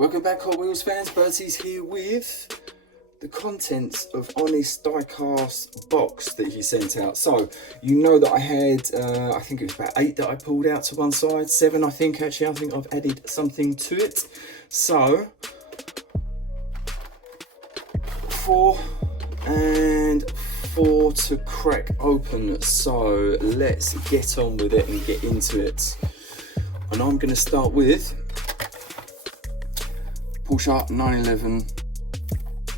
Welcome back, Hot Wheels fans. Bertie's here with the contents of Honest Diecast box that he sent out. So you know that I had I think it was about 8 that I pulled out to one side, 7 I think actually. I think I've added something to it. So 4 and 4 to crack open. So let's get on with it and get into it. And I'm going to start with Porsche 911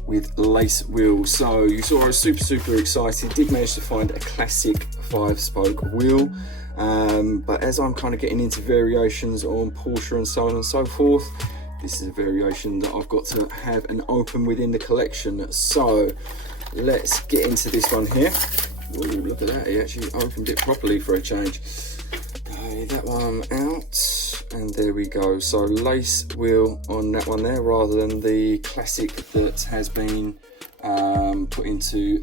with lace wheels. So you saw I was super excited. Did manage to find a classic 5-spoke wheel, but as I'm kind of getting into variations on Porsche and so on and so forth, this is a variation that I've got to have and open within the collection. So let's get into this one here. Ooh, look at that, he actually opened it properly for a change. Okay, that one out, and there we go. So lace wheel on that one there, rather than the classic that has been put into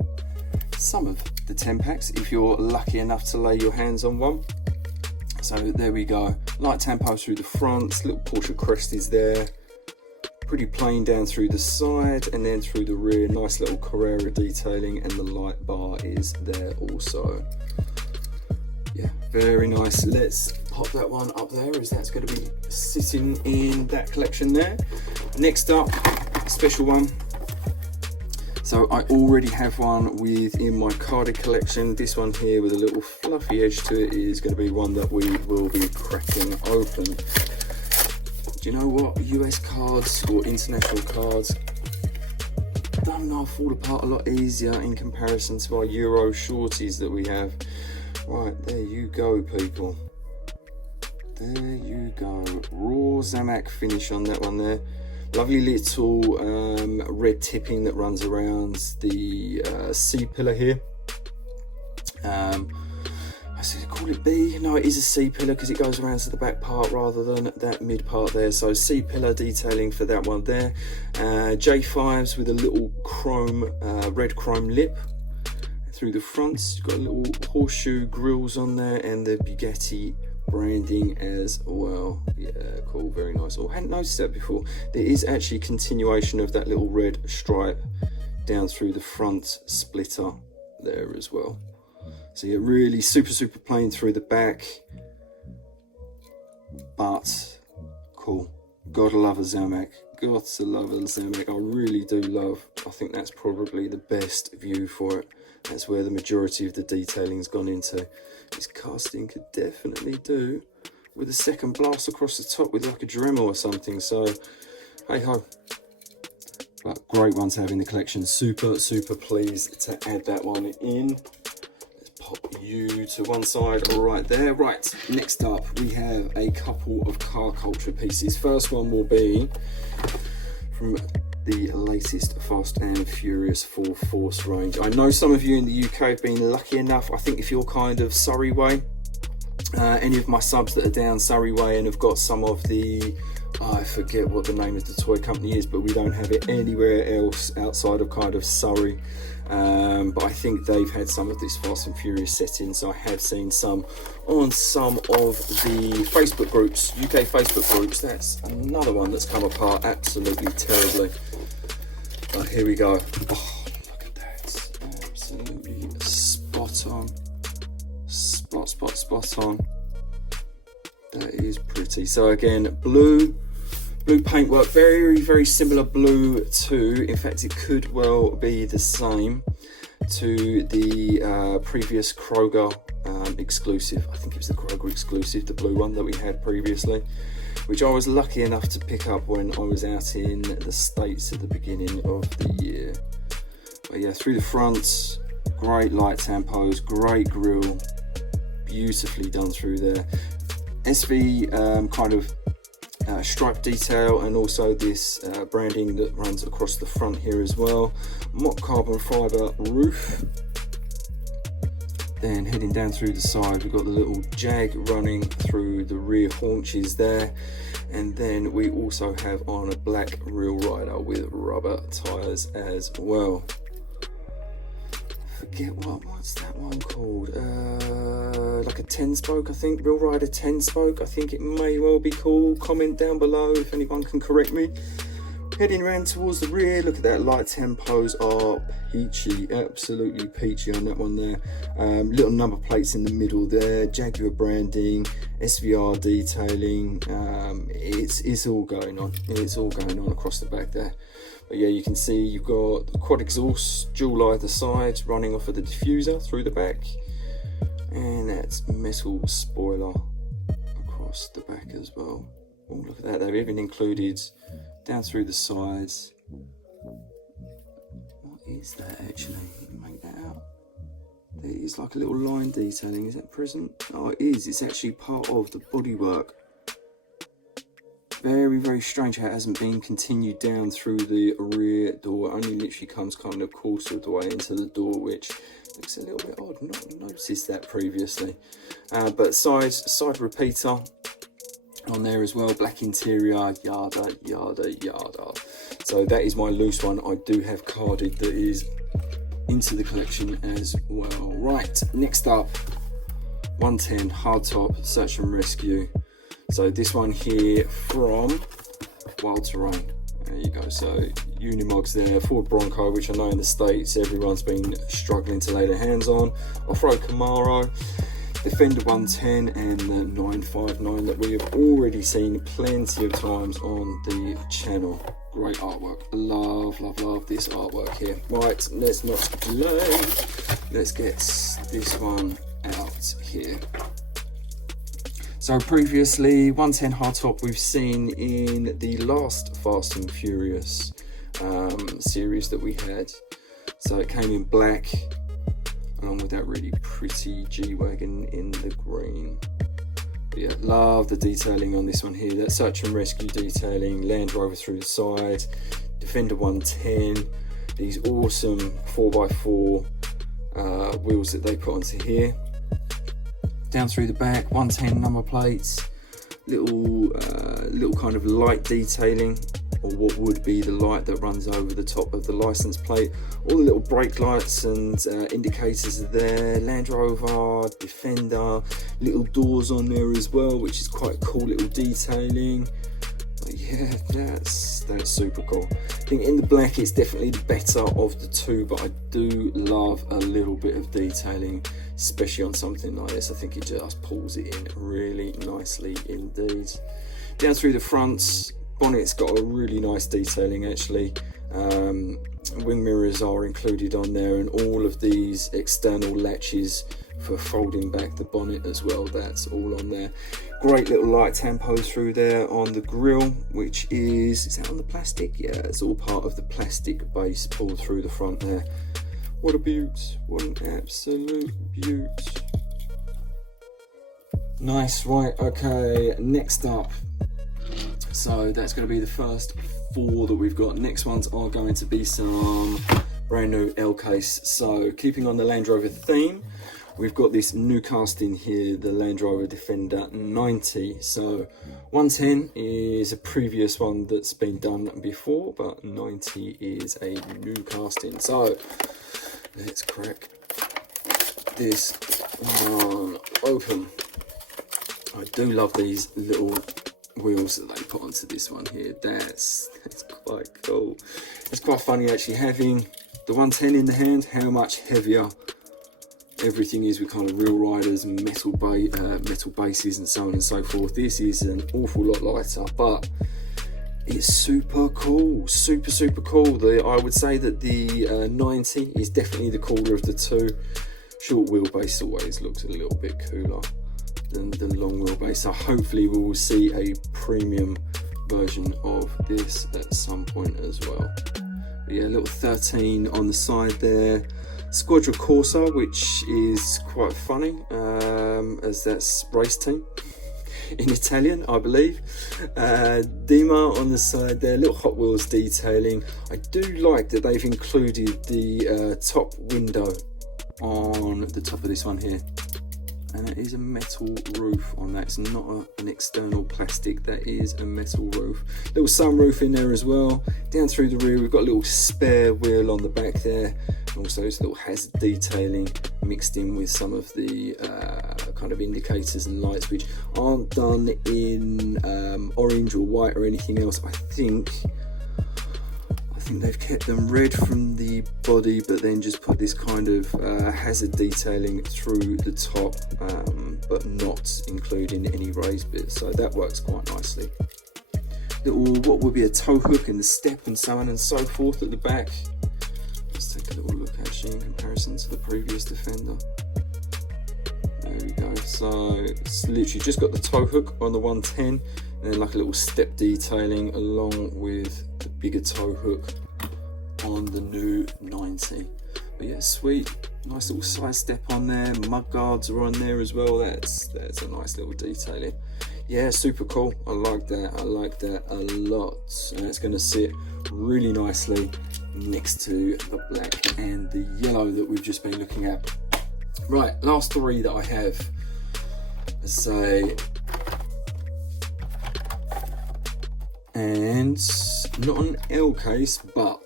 some of the 10 packs, if you're lucky enough to lay your hands on one. So there we go, light tampo through the front, little Porsche crest is there, pretty plain down through the side, and then through the rear, nice little Carrera detailing, and the light bar is there also. Yeah, very nice. Let's pop that one up there, as that's going to be sitting in that collection there. Next up, special one. So I already have one within my carded collection. This one here with a little fluffy edge to it is going to be one that we will be cracking open. Do you know what? US cards or international cards don't know, fall apart a lot easier in comparison to our Euro shorties that we have. Right, there you go, people. There you go. Raw Zamak finish on that one there. Lovely little red tipping that runs around the C-pillar here. I should call it B. No, it is a C-pillar because it goes around to the back part rather than that mid part there. So C-pillar detailing for that one there. J5s with a little chrome, red chrome lip through the front. You've got a little horseshoe grills on there, and the Bugatti branding as well. Yeah, cool, very nice. Oh, I hadn't noticed that before. There is actually a continuation of that little red stripe down through the front splitter there as well. So yeah, really super plain through the back, but cool. Gotta love a Zamak. Got to love a Zamak. I really do love. I think that's probably the best view for it. That's where the majority of the detailing's gone into. This casting could definitely do with a second blast across the top with like a Dremel or something. So hey ho. But great one to have in the collection. Super pleased to add that one in. Pop you to one side right there. Right, next up we have a couple of car culture pieces. First one will be from the latest Fast and Furious Full Force range. I know some of you in the UK have been lucky enough, I think if you're kind of Surrey way, any of my subs that are down Surrey way and have got some of the, I forget what the name of the toy company is, but we don't have it anywhere else outside of kind of Surrey. But I think they've had some of this Fast and Furious set in, so I have seen some on some of the Facebook groups, UK Facebook groups. That's another one that's come apart absolutely terribly. But here we go. Oh, look at that. Absolutely spot on. Spot on. That is pretty. So again, blue paintwork, very similar blue to, in fact it could well be the same to the previous Kroger exclusive. I think it was the Kroger exclusive, the blue one that we had previously, which I was lucky enough to pick up when I was out in the States at the beginning of the year. But yeah, through the front, great light tampos, great grille, beautifully done through there. SV kind of stripe detail, and also this branding that runs across the front here as well. Mock carbon fibre roof. Then heading down through the side, we've got the little Jag running through the rear haunches there, and then we also have on a black Real Rider with rubber tyres as well. Forget what's that one called? like a 10 spoke, I think, Real Rider 10 spoke, I think it may well be called. Comment down below if anyone can correct me. Heading around towards the rear, look at that, light tempos are peachy, absolutely peachy on that one there. Little number plates in the middle there, Jaguar branding, SVR detailing, it's all going on, it's all going on across the back there. But yeah, you can see you've got the quad exhaust, dual either side, running off of the diffuser through the back, and that's metal spoiler across the back as well. Oh, look at that, they've even included down through the sides. What is that actually? Make that out. There is like a little line detailing. Is that present? Oh, it is. It's actually part of the bodywork. Very, very strange how it hasn't been continued down through the rear door. It only literally comes kind of quarter of the way into the door, which looks a little bit odd. Not noticed that previously. But side repeater on there as well, black interior, yada yada yada. So that is my loose one. I do have carded that is into the collection as well. Right, next up, 110 hardtop search and rescue. So this one here from Wild Terrain. There you go. So Unimogs there, Ford Bronco, which I know in the States everyone's been struggling to lay their hands on. Off-road Camaro, Defender 110 and the 959 that we have already seen plenty of times on the channel. Great artwork. Love, love, love this artwork here. Right, let's not delay. Let's get this one out here. So previously, 110 hardtop we've seen in the last Fast and Furious series that we had. So it came in black, along with that really pretty G-Wagon in the green. But yeah, love the detailing on this one here. That search and rescue detailing, Land Rover through the side, Defender 110, these awesome 4x4 wheels that they put onto here. Down through the back, 110 number plates, little kind of light detailing, or what would be the light that runs over the top of the license plate. All the little brake lights and indicators are there. Land Rover, Defender, little doors on there as well, which is quite cool little detailing. But yeah, that's super cool. I think in the black it's definitely the better of the two, but I do love a little bit of detailing, especially on something like this. I think it just pulls it in really nicely indeed. Down through the fronts, bonnet's got a really nice detailing actually. Wing mirrors are included on there, and all of these external latches for folding back the bonnet as well, that's all on there. Great little light tempo through there on the grille, which is that on the plastic? Yeah, it's all part of the plastic base pulled through the front there. What a beaut, what an absolute beaut. Nice, right, okay, next up. So that's going to be the first 4 that we've got. Next ones are going to be some brand new L case. So keeping on the Land Rover theme, we've got this new casting here, the Land Rover Defender 90. So 110 is a previous one that's been done before, but 90 is a new casting. So let's crack this one open. I do love these little wheels that they put onto this one here. That's quite cool. It's quite funny actually having the 110 in the hand, how much heavier everything is with kind of real riders and metal bases and so on and so forth. This is an awful lot lighter, but it's super cool, super cool. I would say that the 90 is definitely the cooler of the two. Short wheelbase always looks a little bit cooler than the long wheelbase, so hopefully we will see a premium version of this at some point as well. But yeah, little 13 on the side there. Squadra Corsa, which is quite funny, as that's race team in Italian, I believe. Dima on the side there, little Hot Wheels detailing. I do like that they've included the top window on the top of this one here, and it is a metal roof on that. It's not an external plastic, that is a metal roof. Little sunroof in there as well. Down through the rear we've got a little spare wheel on the back there, Also, this little hazard detailing mixed in with some of the kind of indicators and lights, which aren't done in orange or white or anything else. I think they've kept them red from the body, but then just put this kind of hazard detailing through the top, but not including any raised bits. So that works quite nicely. Little what would be a tow hook and the step and so on and so forth at the back. Let's take a little look actually in comparison to the previous Defender. There we go. So it's literally just got the tow hook on the 110 and then like a little step detailing along with the bigger tow hook on the new 90. But yeah, sweet. Nice little side step on there. Mud guards are on there as well. That's a nice little detailing. Yeah, super cool. I like that. I like that a lot. And it's going to sit really nicely next to the black and the yellow that we've just been looking at. Right, last three that I have. Let's say, and not an L case, but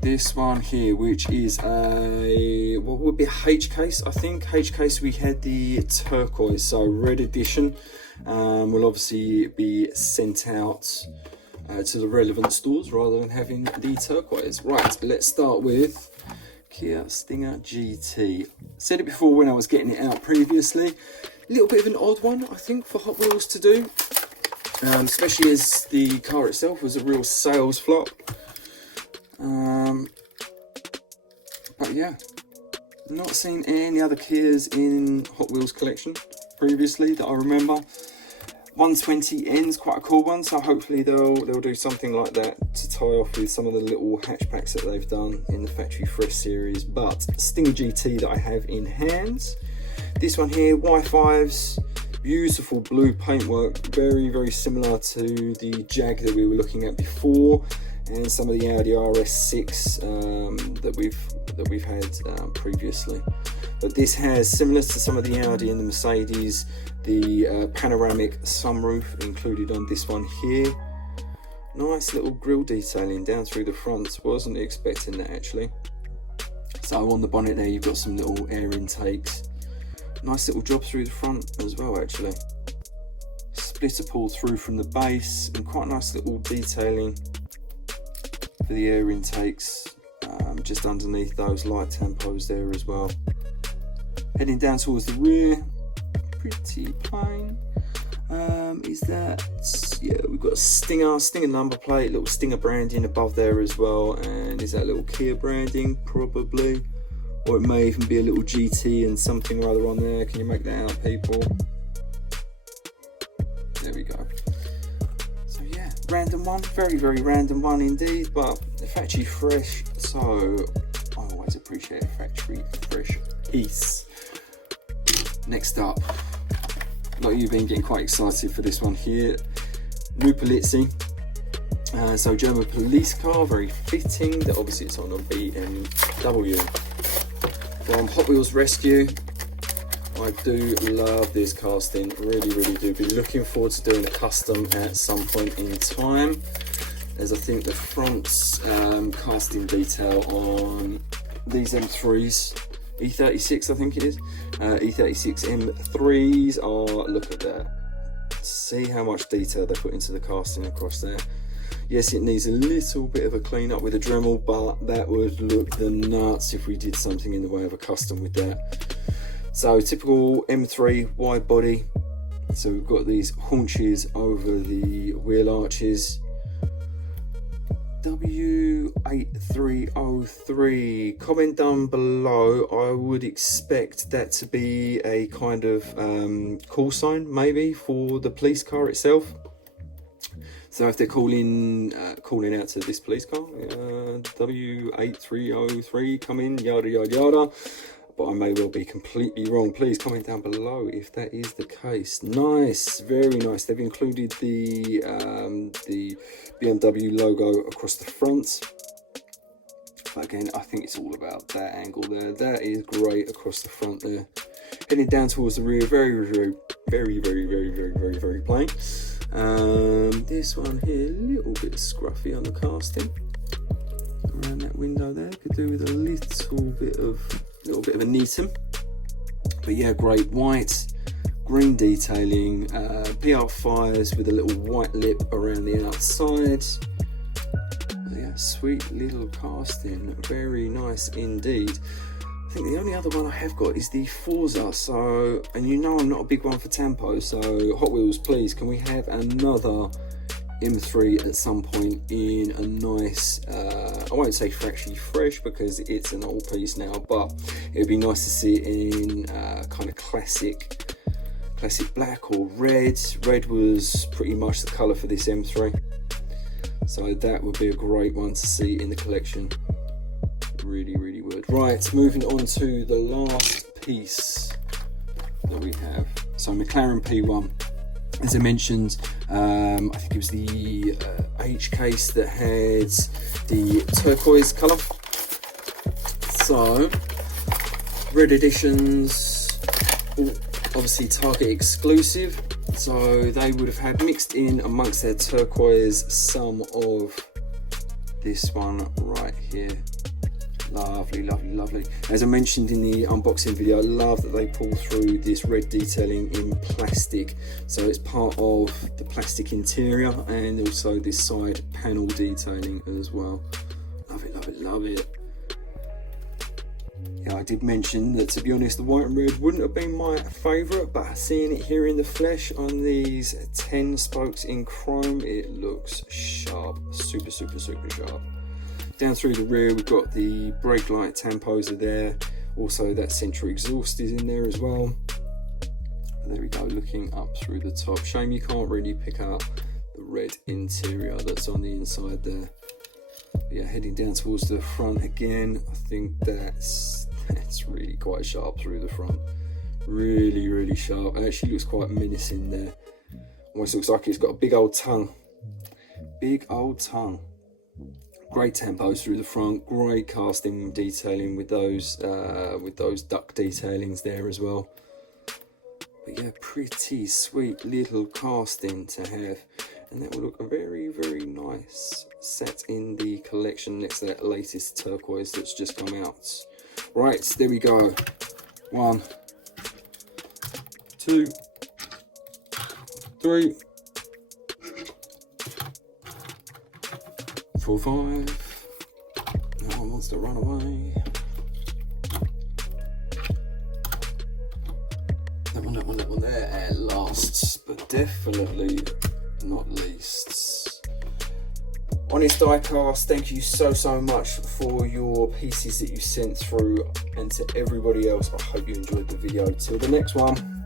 this one here, which is a, what would be a H case, I think. H case, we had the turquoise, so red edition will obviously be sent out to the relevant stores rather than having the turquoise. Right, let's start with Kia Stinger GT. Said it before when I was getting it out previously. A little bit of an odd one, I think, for Hot Wheels to do, especially as the car itself was a real sales flop. But yeah, not seen any other Kias in Hot Wheels collection previously that I remember. 120N's quite a cool one, so hopefully they'll do something like that to tie off with some of the little hatchbacks that they've done in the Factory Fresh series. But Stinger GT that I have in hand, this one here, Y5s, beautiful blue paintwork, very similar to the Jag that we were looking at before, and some of the Audi RS6 that we've had previously. But this has, similar to some of the Audi and the Mercedes, the panoramic sunroof included on this one here. Nice little grille detailing down through the front. Wasn't expecting that actually. So on the bonnet there you've got some little air intakes. Nice little job through the front as well actually. Splitter pull through from the base and quite nice little detailing for the air intakes just underneath those light tampos there as well. Heading down towards the rear, pretty plain. Is that, yeah, we've got a Stinger number plate, little Stinger branding above there as well, and is that little Kia branding probably, or it may even be a little GT and something or other on there. Can you make that out, people? There we go. So yeah, random one, very random one indeed, but factory fresh, so I always appreciate a factory fresh piece. Next up, a lot of you have been getting quite excited for this one here. New Polizzi. So German police car, very fitting. That obviously it's on a BMW. From Hot Wheels Rescue. I do love this casting, really do. Be looking forward to doing a custom at some point in time, as I think the front casting detail on these M3s, E36 I think it is, E36 M3s are, look at that, see how much detail they put into the casting across there. Yes, it needs a little bit of a clean up with a Dremel, but that would look the nuts if we did something in the way of a custom with that. So typical M3 wide body, so we've got these haunches over the wheel arches. W8303, comment down below. I would expect that to be a kind of call sign maybe for the police car itself. So if they're calling out to this police car, W8303, come in, yada yada. But I may well be completely wrong. Please comment down below if that is the case. Nice, very nice. They've included the BMW logo across the front. But again, I think it's all about that angle there. That is great across the front there. Heading down towards the rear, very plain. This one here, a little bit scruffy on the casting. around that window there. Could do with a little bit of a neaten. But yeah, great white, green detailing, PR5s with a little white lip around the outside. Yeah, sweet little casting, very nice indeed. I think the only other one I have got is the Forza, so, and you know I'm not a big one for Tempo, so Hot Wheels, please, can we have another M3 at some point in a nice, I won't say fractionally fresh because it's an old piece now, but it'd be nice to see it in kind of classic black or red. Red was pretty much the colour for this M3, so that would be a great one to see in the collection. Really would. Right, moving on to the last piece that we have. So McLaren P1, as I mentioned, I think it was the H case that had the turquoise colour. So red editions, obviously Target exclusive, so they would have had mixed in amongst their turquoise some of this one right here. Lovely. As I mentioned in the unboxing video, I love that they pull through this red detailing in plastic, so it's part of the plastic interior and also this side panel detailing as well. Love it. Yeah, I did mention that, to be honest, the white and red wouldn't have been my favourite, but seeing it here in the flesh on these 10 spokes in chrome, it looks sharp, super sharp. Down through the rear, we've got the brake light tampos are there. Also, that central exhaust is in there as well. And there we go, looking up through the top. Shame you can't really pick out the red interior that's on the inside there. But yeah, heading down towards the front again, I think that's really quite sharp through the front. Really sharp. It actually looks quite menacing there. Almost looks like it's got a big old tongue. Great tempos through the front, great casting detailing with those duck detailings there as well. But yeah, pretty sweet little casting to have, and that will look very nice set in the collection next to that latest turquoise that's just come out. Right, there we go. 1, 2, 3, 4, 5. No one wants to run away. That one there at last, but definitely not least. Honest Diecast, thank you so much for your pieces that you sent through, and to everybody else, I hope you enjoyed the video. Till the next one.